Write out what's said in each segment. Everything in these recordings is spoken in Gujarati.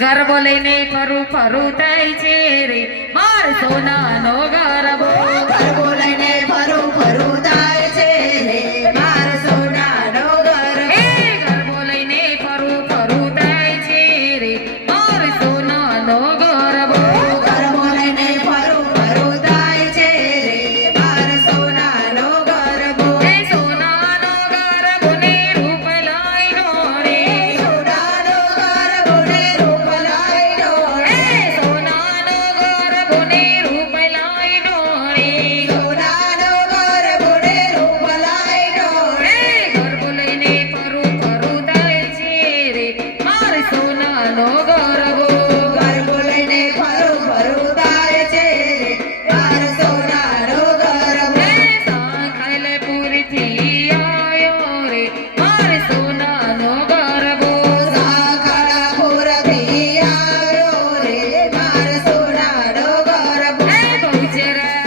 ગરબો લઈને ફરું ફરું થાય છે રે માર સોનાનો ગરબો ગરબો લઈને ફરું ફરું થાય છે રે માર સોનાનો ગરબો ગરબો લઈને ફરું ફરું થાય છે રે માર સોનાનો ગરબો ગરબો લઈને ફરું ફરું થાય છે રે માર સોનાનો ગરબો સોનાનો ગરબો ને રૂપ લાઈનો રે સોનાનો ગરબો ને રૂપ લાઈનો રે સોનાનો ગરબો ને રૂપ લાઈનો રે સોનાનો ગરબો ને રૂપ લાઈનો રે ગરબો લઈને ફરું ફરું થાય છે રે માર સોનાનો ગરબો ગરબો લઈને ફરું ફરું થાય છે રે માર સોનાનો ગરબો સાંખલે પૂરથી આવ્યો રે માર સોનાનો ગરબો સાખળાપુરથી આવ્યો રે માર સોનાનો ગરબો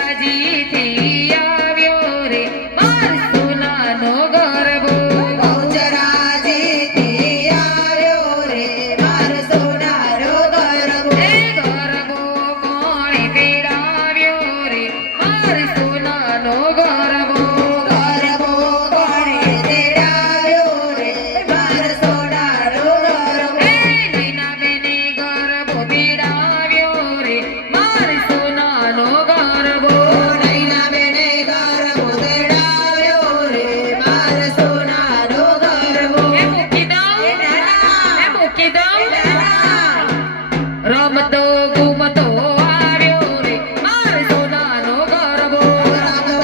બહુચરાજીથી આવ્યો રે માર સોનાનો ગરબો બહુચરાજીથી આવ્યો રે માર સોનાનો ગરબો ગરબો કોણે કેળાવ્યો રે માર સોનાનો ગરબો ગરબો કોણે તેડાવ્યો રે માર સોનાનો ગરબો નૈના બેને ગરબો તેડાવ્યો રે માર સોનાનો ગરબો નૈના બેને ગરબો તેડાવ્યો રે માર સોનાનો ગરબો મૂકી દઉં મૂકી દઉં રમતો ઘૂમતો આવ્યો રે માર સોનાનો ગરબો રમતો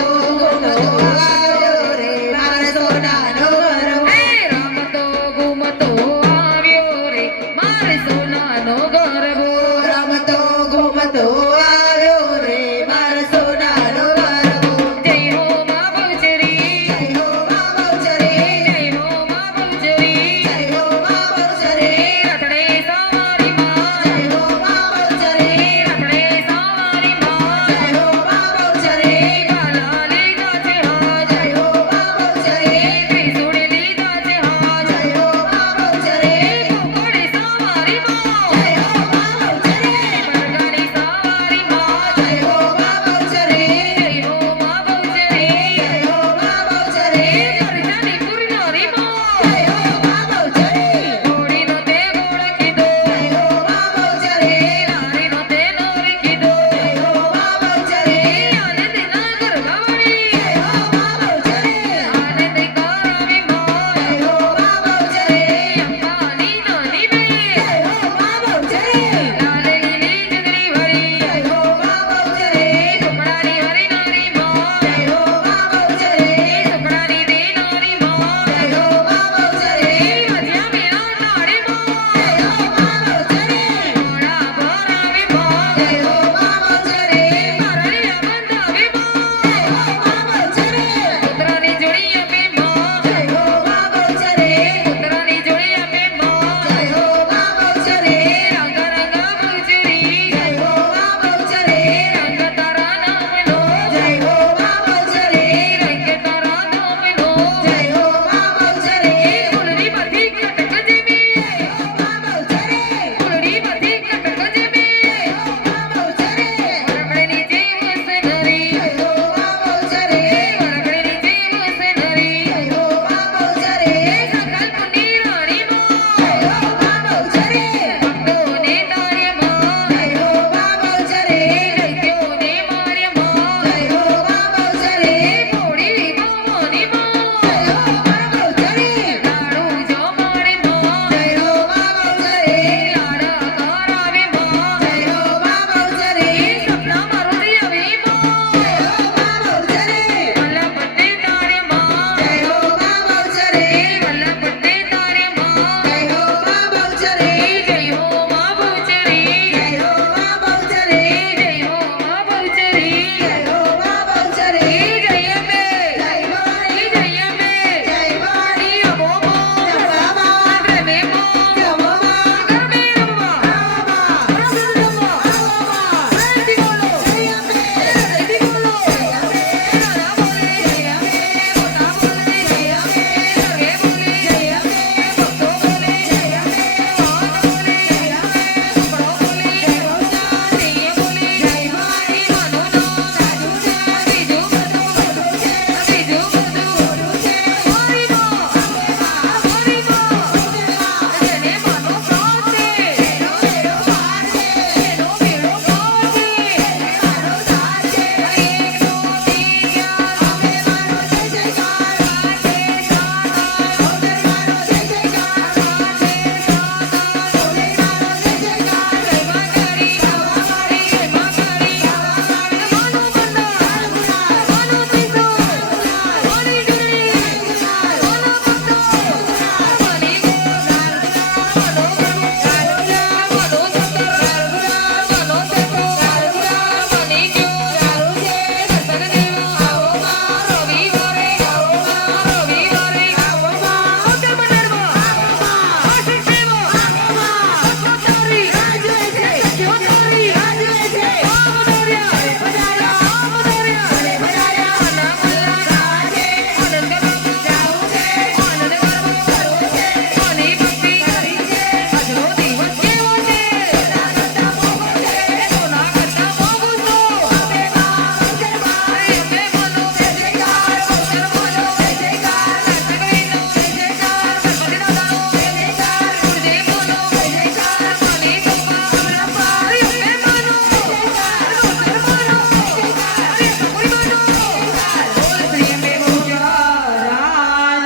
આવ્યો રે માર સોનાનો ગરબો રમતો ઘૂમતો આવ્યો રે માર સોનાનો ગરબો રમતો ઘૂમતો આવ્યો રે માર સોનાનો ગરબો જય હો મા બહુચરી જય હો મા બહુચરી જય હો મા બહુચરી જય હો મા બહુચરી રતડે સવારી માં જય હો મા બહુચરી રતડે સવારી માં જય હો મા બહુચરી કાલા લીધા છે હાથ જય હો મા બહુચરી ત્રિશૂળ લીધા છે હાથ જય હો મા બહુચરી ઘોડે સવારી માં જય હો મા બહુચરી બરગાડી સવારી માં જય હો મા બહુચરી જય હો મા બહુચરી જય હો મા બહુચરી કરજાની પુરનારી માં જય હો મા બહુચરી ઘોડીનો તે ઘોડ કીધો જય હો મા બહુચરી નારીનો તે નારી કીધો જય હો મા બહુચરી આનંદ ના ગરબાવડી જય હો મા બહુચરી આનંદ કરાવી માં જય હો મા બહુચરી અંબાની નાની બે જય હો મા બહુચરી લાલ લીલી ચંદરી વળી જય હો મા બહુચરી ટુકડાની હરી નારી માં જય હો મા બહુચરી ટુકડાની દે નારી માં જય હો મા બહુચરી મધ્યા મેળા નારી માં જય હો મા બહુચરી મોડા ભરાવી માં જય હો